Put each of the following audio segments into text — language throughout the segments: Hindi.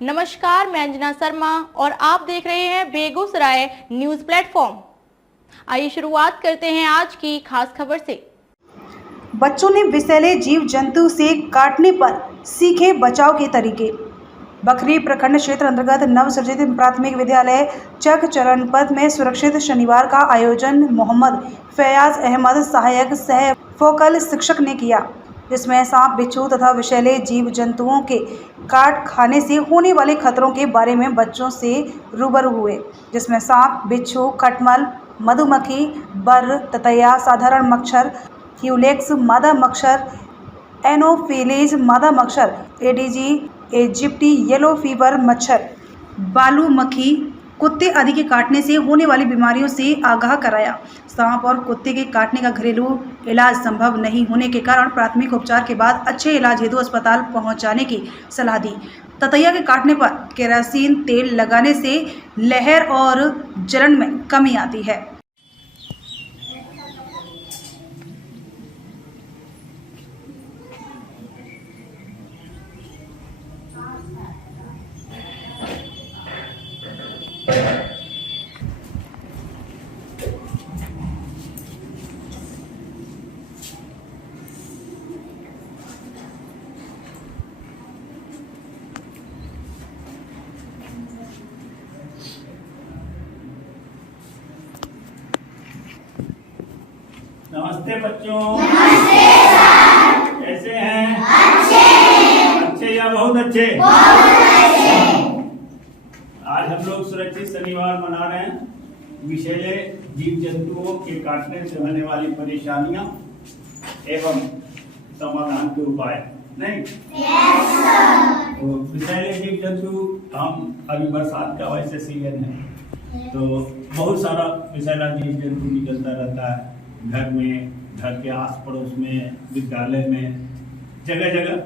नमस्कार, मैं अंजना शर्मा और आप देख रहे हैं बेगूसराय न्यूज प्लेटफॉर्म। आइए शुरुआत करते हैं आज की खास खबर से। बच्चों ने विषैले जीव जंतु से काटने पर सीखे बचाव के तरीके। बखरी प्रखंड क्षेत्र अंतर्गत नवसृजित प्राथमिक विद्यालय चक चरणपथ में सुरक्षित शनिवार का आयोजन मोहम्मद फैयाज अहमद सहायक सह फोकल शिक्षक ने किया, जिसमें सांप, बिच्छू तथा विषैले जीव जंतुओं के काट खाने से होने वाले खतरों के बारे में बच्चों से रूबरू हुए, जिसमें सांप, बिच्छू, खटमल, मधुमक्खी, बर्र, ततैया, साधारण मच्छर, क्यूलेक्स मादा मच्छर, एनोफिलीज मादा मच्छर, एडीजी इजिप्टी येलो फीवर मच्छर, बालू मक्खी, कुत्ते आदि के काटने से होने वाली बीमारियों से आगाह कराया। सांप और कुत्ते के काटने का घरेलू इलाज संभव नहीं होने के कारण प्राथमिक उपचार के बाद अच्छे इलाज हेतु अस्पताल पहुंचाने की सलाह दी। ततैया के काटने पर केरोसिन तेल लगाने से लहर और जलन में कमी आती है। नमस्ते बच्चों। नमस्ते सर। कैसे हैं? अच्छे या बहुत अच्छे? आज हम लोग सुरक्षित शनिवार मना रहे हैं। विषैले जीव जंतुओं के काटने से होने वाली परेशानियां एवं समाधान के उपाय। नहीं? Yes sir. तो विषैले जीव जंतु, हम अभी बरसात का वैसे सीजन है तो बहुत सारा विषैला जीव जंतु निकलता रहता है, घर में, घर के आस पड़ोस में, विद्यालय में, जगह जगह।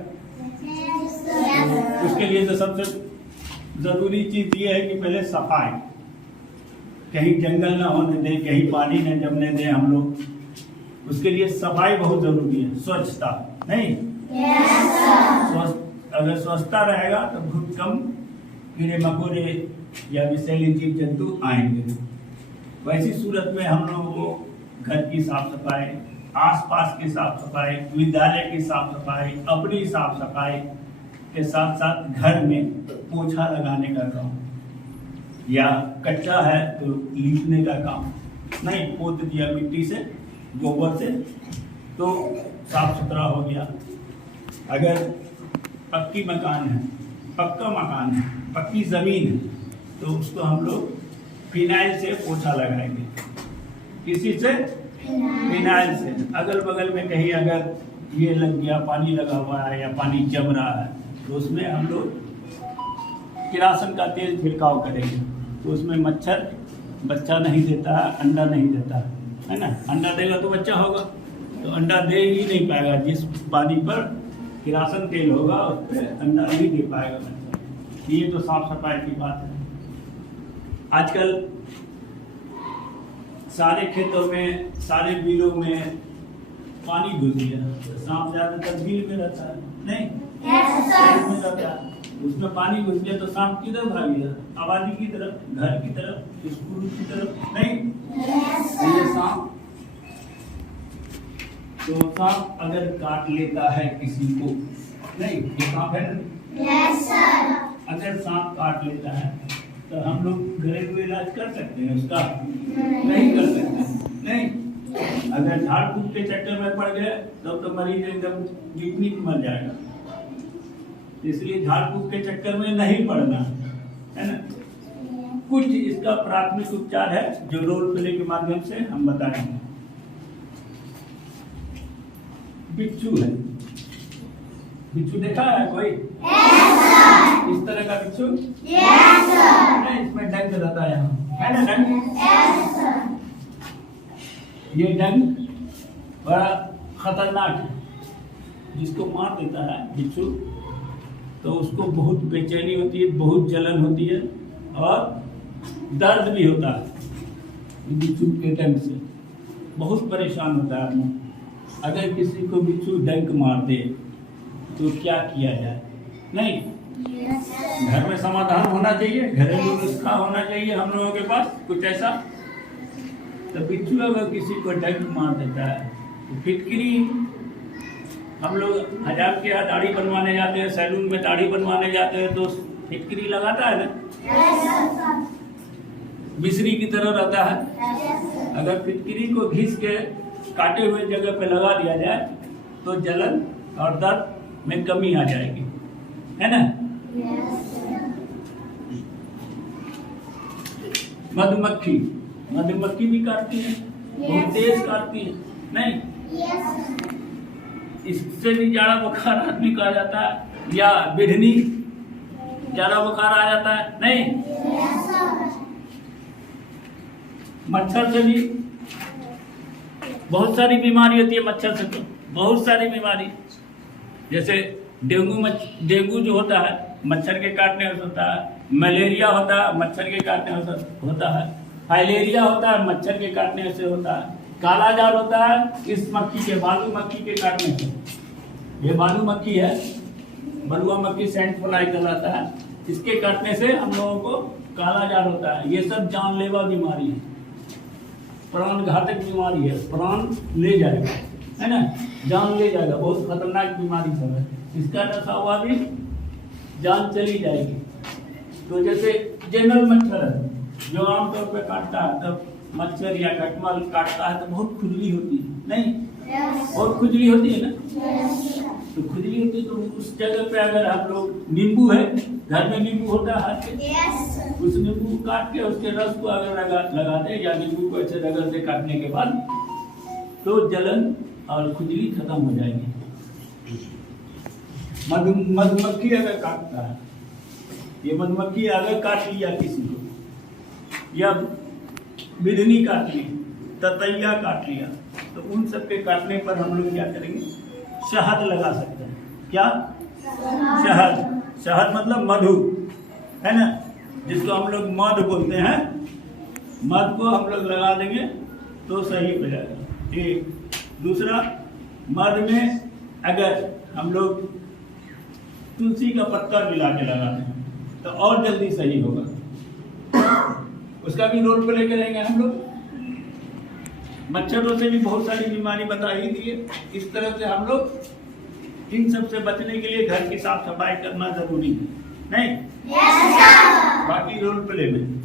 तो उसके लिए तो सबसे जरूरी चीज ये है कि पहले सफाई, कहीं जंगल ना होने दें, कहीं पानी न जमने दें हम लोग। उसके लिए सफाई बहुत जरूरी है, स्वच्छता। नहीं? अगर स्वच्छता रहेगा तो बहुत कम कीड़े मकोड़े या विषैले जीव जंतु आएंगे। वैसी सूरत में हम लोगों को घर की साफ सफाई, आसपास की साफ सफाई, विद्यालय की साफ सफाई, अपनी साफ सफाई के साथ साथ घर में पोछा लगाने का काम, या कच्चा है तो लीपने का काम, नहीं पोत दिया मिट्टी से, गोबर से, तो साफ सुथरा हो गया। अगर पक्की मकान है, पक्का मकान है, पक्की जमीन है, तो उसको हम लोग फिनाइल से पोछा लगाएंगे। किसी से? फिनाइल से। अगल बगल में कहीं अगर ये लग गया, पानी लगा हुआ है या पानी जम रहा है, तो उसमें हम लोग किरासन का तेल छिड़काव करेंगे, तो उसमें मच्छर बच्चा नहीं देता है, अंडा नहीं देता है ना। अंडा देगा तो बच्चा होगा, तो अंडा दे ही नहीं पाएगा। जिस पानी पर किरासन तेल होगा उस पर अंडा नहीं दे पाएगा बच्चा। ये तो साफ सफाई की बात है। आजकल सारे खेतों में, सारे बिलों में पानी घुस गया, सांप ज्यादातर बिल में रहता है। नहीं? में रहता है, उसमें पानी घुस गया तो सांप किधर भाग गया? आबादी की तरफ, घर की तरफ, स्कूल की तरफ। नहीं? ये सांप, तो सांप अगर काट लेता है किसी को, नहीं ये सांप है ना? अगर सांप काट लेता है तो हम लोग घरेलू इलाज कर सकते हैं उसका? नहीं कर सकते। नहीं? अगर झाड़ फूक के चक्कर में पड़ गए तो मरीज एकदम जीवनी मर जाएगा। इसलिए झाड़ फूक के चक्कर में नहीं पड़ना है ना। कुछ इसका प्राथमिक उपचार है जो रोल प्ले के माध्यम से हम बताएंगे। बिच्छू है, बिच्छू देखा है कोई? इस तरह का बिच्छू? इसमें डंक रहता है, यहाँ है ना डंक? ये डंक बड़ा खतरनाक है, जिसको मार देता है बिच्छू तो उसको बहुत बेचैनी होती है, बहुत जलन होती है और दर्द भी होता है। बिच्छू के डंक से बहुत परेशान होता है आदमी। अगर किसी को बिच्छू डंक मार दे तो क्या किया जाए? नहीं, घर में समाधान होना चाहिए, घरेलू नुस्खा होना चाहिए हम लोगों के पास कुछ ऐसा। तो बिच्छू अगर किसी को डंक मार देता है तो फिटकरी, हम लोग हजाम के यहाँ दाढ़ी बनवाने जाते हैं, सैलून में दाढ़ी बनवाने जाते हैं तो फिटकरी लगाता है ना, मिश्री की तरह रहता है। अगर फिटकरी को घिस के काटे हुए जगह पे लगा दिया जाए तो जलन और दर्द में कमी आ जाएगी, है ना। मधुमक्खी, मधुमक्खी भी काटती है, बहुत तेज काटती है, नहीं। इससे भी जाड़ा बुखार आदमी को आ जाता है, या बिढ़नी जाड़ा बुखार आ जाता है, नहीं। मच्छर से भी बहुत सारी बीमारी होती है, मच्छर से तो बहुत सारी बीमारी, जैसे डेंगू जो होता है मच्छर के काटने से होता है, मलेरिया होता है मच्छर के काटने से होता है, फाइलेरिया होता है मच्छर के काटने से होता है, काला जार होता है इस मक्खी के, बालू मक्खी के काटने से। ये बालू मक्खी है, बलुआ मक्खी सेंट फ्लाई कहलाता है, इसके काटने से हम लोगों को काला जार होता है। ये सब जानलेवा बीमारी है, प्राण घातक बीमारी है, प्राण ले जाएगा, है ना, जान ले जाएगा, बहुत खतरनाक बीमारी सब है। इसका नशा हुआ भी जान चली जाएगी। तो जैसे जनरल मच्छर है जो आमतौर पे काटता है, तब मच्छर या कटमल काटता है तो बहुत खुजली होती है, नहीं, बहुत खुजली होती है ना। तो खुजली होती है तो उस जगह पे अगर हम लोग, नींबू है घर में, नींबू होता है, उस नींबू को काट के उसके रस को अगर लगा दे, या नींबू को ऐसे रगड़ से काटने के बाद, तो जलन और खुजली खत्म हो जाएगी। मधुमक्खी अगर काटता है, ये मधुमक्खी अगर काट लिया किसी को, या बिढ़नी काट ली, ततैया काट लिया, तो उन सब के काटने पर हम लोग क्या करेंगे, शहद लगा सकते हैं। क्या? शहद। शहद मतलब मधु, है ना, जिसको हम लोग मध बोलते हैं। मध को हम लोग लगा देंगे तो सही हो जाएगा। एक दूसरा, मध में अगर हम लोग तुलसी का पत्ता मिला के लगाते हैं तो और जल्दी सही होगा। उसका भी रोल प्ले करेंगे हम लोग। मच्छरों से भी बहुत सारी बीमारी बता ही दी है। इस तरह से हम लोग इन सब से बचने के लिए घर की साफ सफाई करना जरूरी है, नहीं? बाकी रोल प्ले में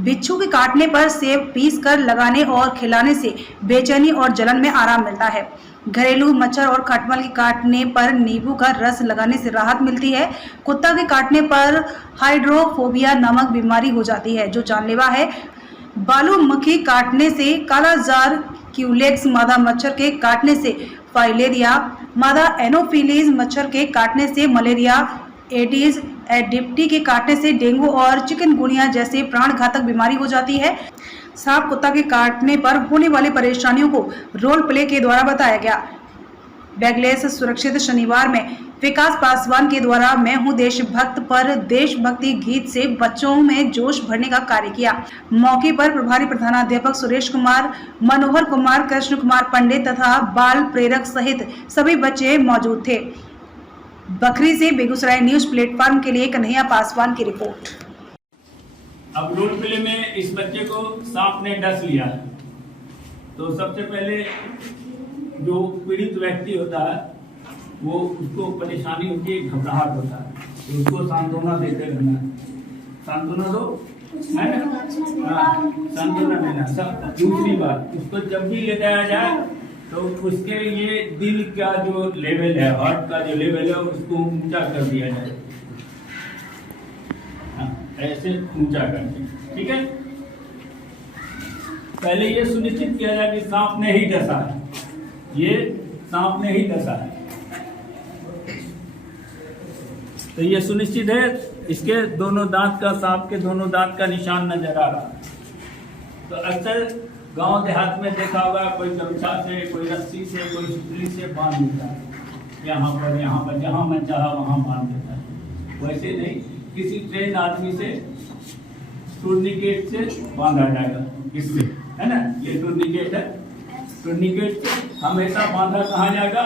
बिच्छू के काटने पर सेब पीस कर लगाने और खिलाने से बेचैनी और जलन में आराम मिलता है। घरेलू मच्छर और खटमल के काटने पर नींबू का रस लगाने से राहत मिलती है। कुत्ता के काटने पर हाइड्रोफोबिया नामक बीमारी हो जाती है जो जानलेवा है। बालू मक्खी काटने से कालाजार, क्यूलेक्स मादा मच्छर के काटने से फाइलेरिया, मादा एनोफिलीज मच्छर के काटने से मलेरिया, एडीज एडिप्टी के काटने से डेंगू और चिकनगुनिया जैसे प्राण घातक बीमारी हो जाती है। सांप कुत्ता के काटने पर होने वाली परेशानियों को रोल प्ले के द्वारा बताया गया। बैगलेस सुरक्षित शनिवार में विकास पासवान के द्वारा मैं हूं देशभक्त पर देशभक्ति गीत से बच्चों में जोश भरने का कार्य किया। मौके पर प्रभारी प्रधानाध्यापक सुरेश कुमार, मनोहर कुमार, कृष्ण कुमार पंडित तथा बाल प्रेरक सहित सभी बच्चे मौजूद थे। बखरी से बेगूसराय न्यूज प्लेटफॉर्म के लिए कन्हैया पासवान की रिपोर्ट। अब रोल प्ले में इस बच्चे को सांप ने डस लिया, तो सबसे पहले जो पीड़ित व्यक्ति होता है वो, उसको परेशानी होती है, घबराहट होता है, तो उसको सांत्वना देते रहना है। सांत्वना दो, है ना, हाँ, सांत्वना देना। सब दूसरी बात, उसको जब भी ले जाया जाए तो उसके लिए दिल का जो लेवल है, हार्ट का जो लेवल है, उसको ऊंचा कर दिया जाए, ऐसे ऊंचा करके, ठीक है। पहले ये सुनिश्चित किया जाए कि सांप ने ही डसा है, ये सांप ने ही डसा है, तो ये सुनिश्चित है। इसके दोनों दांत का, सांप के दोनों दांत का निशान नजर आ रहा है। तो अक्सर गांव देहात में देखा होगा, कोई गमछा से, कोई रस्सी से, कोई सुतली से बांध देता है, यहाँ पर जहाँ मन चाहा वहाँ बांध देता है। वैसे नहीं, किसी ट्रेन आदमी से टूर्निकेट से बांधा जाएगा, इससे, है ना, ये टूर्निकेट है। टूर्निकेट से हमेशा बांधा कहाँ जाएगा,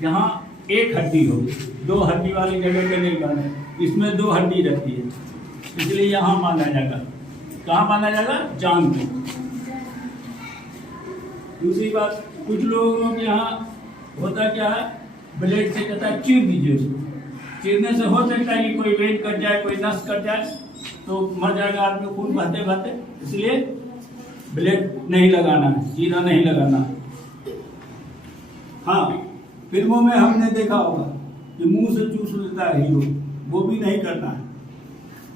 जहाँ एक हड्डी हो, 2 हड्डी वाली जगह पे नहीं लगाना है, इसमें 2 हड्डी रहती है, इसलिए यहाँ बांधा जाएगा। कहाँ बांधा जाएगा? जांघ पे। दूसरी बात, कुछ लोगों के यहाँ होता क्या है, ब्लेड से कहता है चीर दीजिए उसको। चीरने से हो सकता है कि कोई वेट कट जाए, कोई नस कट जाए, तो मर जाएगा आदमी खून बहते बहते, इसलिए ब्लेड नहीं लगाना है, चीरा नहीं लगाना है। हाँ, फिल्मों में हमने देखा होगा कि मुंह से चूस लेता है हीरो, वो भी नहीं करना है,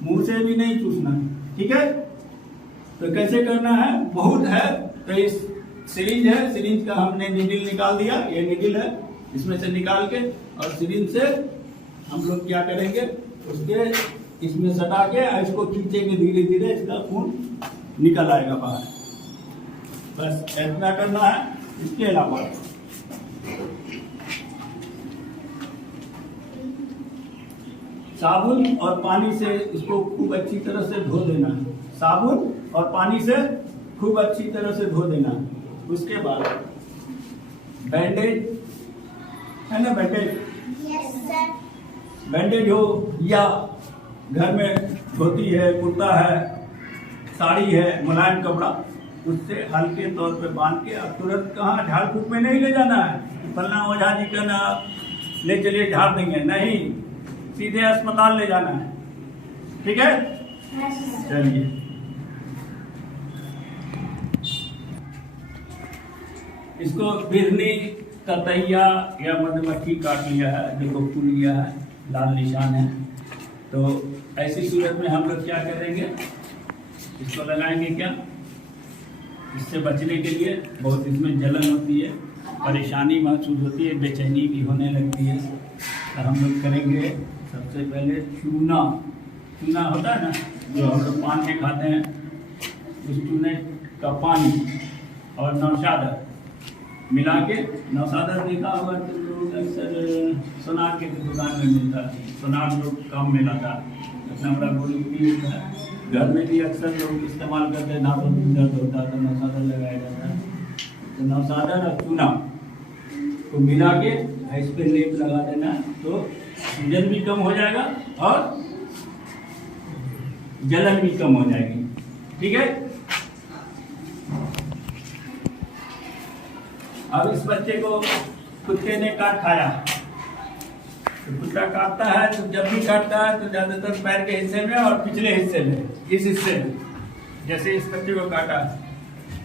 मुंह से भी नहीं चूसना है, ठीक है। तो कैसे करना है, बहुत है। तो इस सिरिंज है, सिरिंज का हमने निडिल निकाल दिया, ये निडिल है, इसमें से निकाल के और सिरिंज से हम लोग क्या करेंगे, उसके इसमें सटा के इसको खींचेंगे, धीरे धीरे इसका खून निकल आएगा बाहर। बस इतना करना है। इसके अलावा साबुन और पानी से इसको खूब अच्छी तरह से धो देना है, साबुन और पानी से खूब अच्छी तरह से धो देना है। उसके बाद बैंडेज है ना, बैंडेज हो या घर में धोती है, कुर्ता है, साड़ी है, मुलायम कपड़ा, उससे हल्के तौर पे बांध के अब तुरंत कहाँ झाड़ फूक में नहीं ले जाना है, फलना ओझा जी का ना ले चलिए झाड़ देंगे, नहीं, सीधे अस्पताल ले जाना है, ठीक है। चलिए, इसको बिरनी, ततैया या मधुमक्खी काट लिया है, देखो फूल लिया है, लाल निशान है, तो ऐसी सूरत में हम लोग क्या करेंगे, इसको लगाएंगे क्या, इससे बचने के लिए बहुत इसमें जलन होती है, परेशानी महसूस होती है, बेचैनी भी होने लगती है, तो हम लोग करेंगे सबसे पहले चूना। चूना होता है ना, जो हम लोग पान में खाते हैं, उस चूने का पानी और नौशादर मिला के, नौशादर देखा होगा तो लोग अक्सर सोनार के दुकान में मिलता है, सोनार लोग काम में लाता है, इतना बड़ा गोली भी होता है, घर में भी अक्सर लोग इस्तेमाल करते हैं, दांतों में दर्द होता है तो नौशादर लगाया जाता है। तो नौशादर और चूना को मिला के इस पर लेप लगा देना, तो सूजन भी कम हो जाएगा और जलन भी कम हो जाएगी, ठीक है। अब इस बच्चे को कुत्ते ने काट खाया, तो कुत्ता काटता है तो जब भी काटता है तो ज्यादातर पैर के हिस्से में और पिछले हिस्से में, इस हिस्से में, जैसे इस बच्चे को काटा है,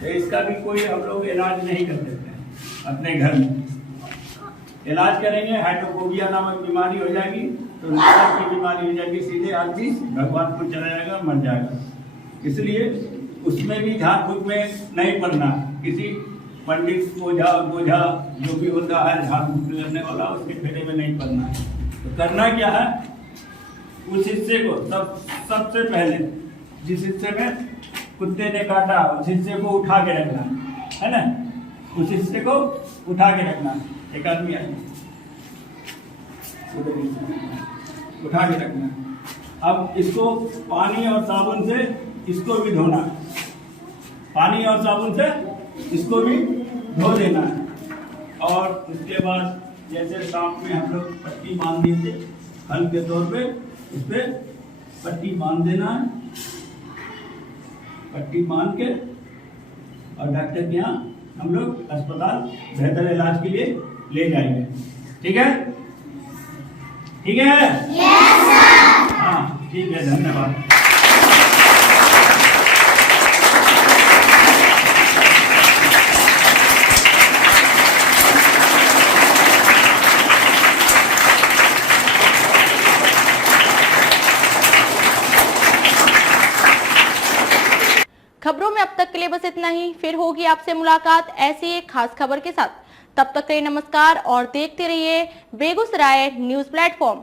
तो इसका भी कोई हम लोग इलाज नहीं कर देते हैं अपने घर में। इलाज करेंगे, हाइड्रोफोबिया नामक बीमारी हो जाएगी, तो नशा की बीमारी हो जाएगी, सीधे आदमी भगवान को चला जाएगा, मर जाएगा। इसलिए उसमें भी झाड़ फूक में नहीं पड़ना, किसी पंडित ओझा बोझा जो भी होता है झाड़ फूक करने वाला, उसके फेरे में नहीं पड़ना है। तो करना क्या है, उस हिस्से को सबसे पहले जिस हिस्से में कुत्ते ने काटा उस हिस्से को उठा के रखना है ना, उस हिस्से को उठा के रखना। एक आदमी आए, उठा के रखना। अब इसको पानी और साबुन से इसको भी धोना, पानी और साबुन से इसको भी धो देना है। और उसके बाद जैसे सांप में हम लोग पट्टी बांध दिए थे, हल्के तौर पे इस पे पट्टी बांध देना है, पट्टी बांध के और डॉक्टर के यहाँ हम लोग अस्पताल बेहतर इलाज के लिए ले जाएंगे, ठीक है, ठीक है। Yes sir. हाँ ठीक है, धन्यवाद। खबरों में अब तक के लिए बस इतना ही, फिर होगी आपसे मुलाकात ऐसी एक खास खबर के साथ। तब तक के लिए नमस्कार और देखते रहिए बेगूसराय न्यूज प्लेटफॉर्म।